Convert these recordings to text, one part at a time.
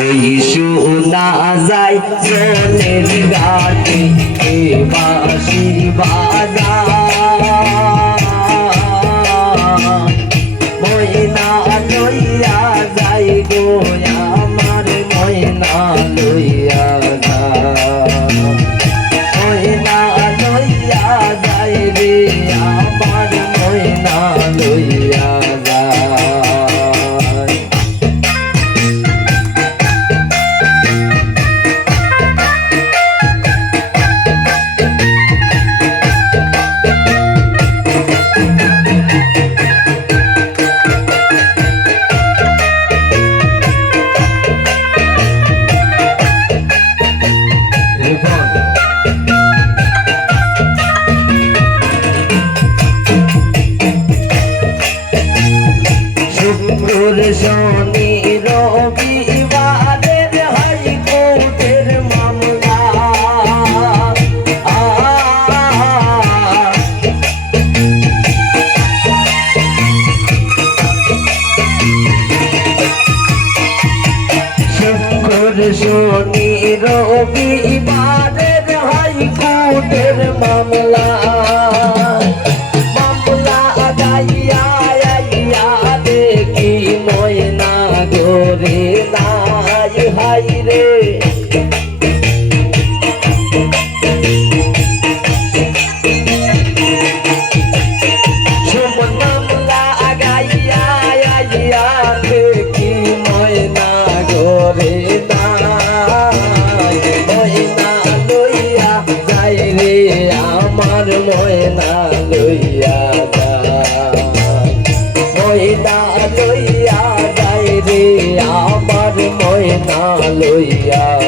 ওই শোনা যায় মনের গানে এ বাসি বাজা ময়না লইয়া যাই গো শনি রবিবারের হাইকোর্টের মামলা। শুক্র শনি রবিবারের হাইকোর্টের মামলা। যাই রে আমার ময়না লইয়া ময়না লইয়া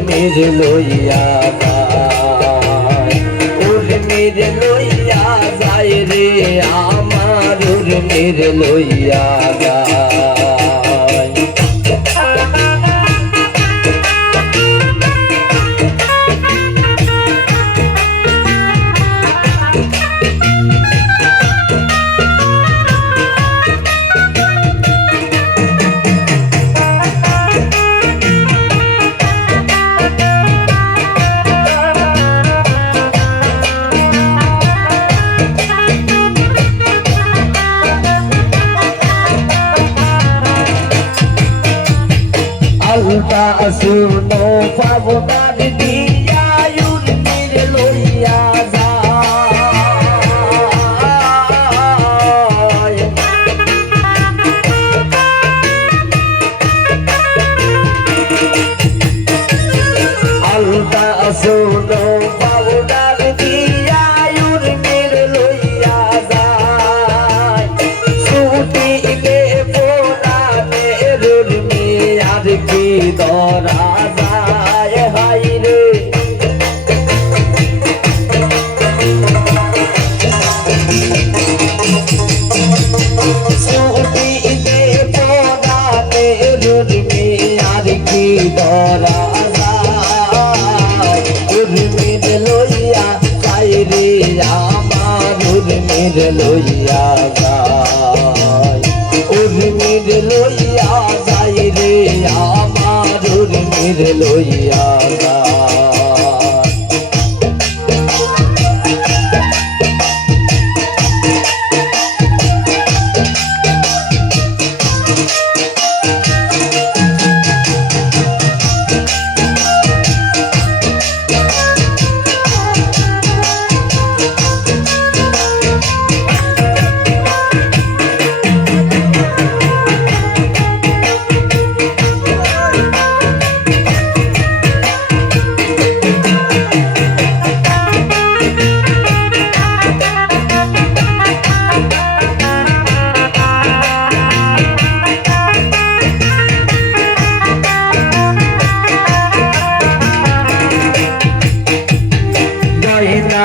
উর্মির লইয়া উর উর্মির লইয়া যায় রে আমার উর্মির লইয়া যায়। Nunca assumo, não a nada উর্মির লইয়া যাই রে আমার উর্মির লইয়া যাই উর্মির লইয়া যায়।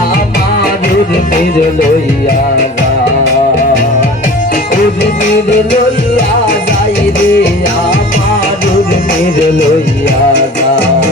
আমার উর্মির লইয়া উর্মির লইয়া যাই রে আমার উর্মির লইয়া যায়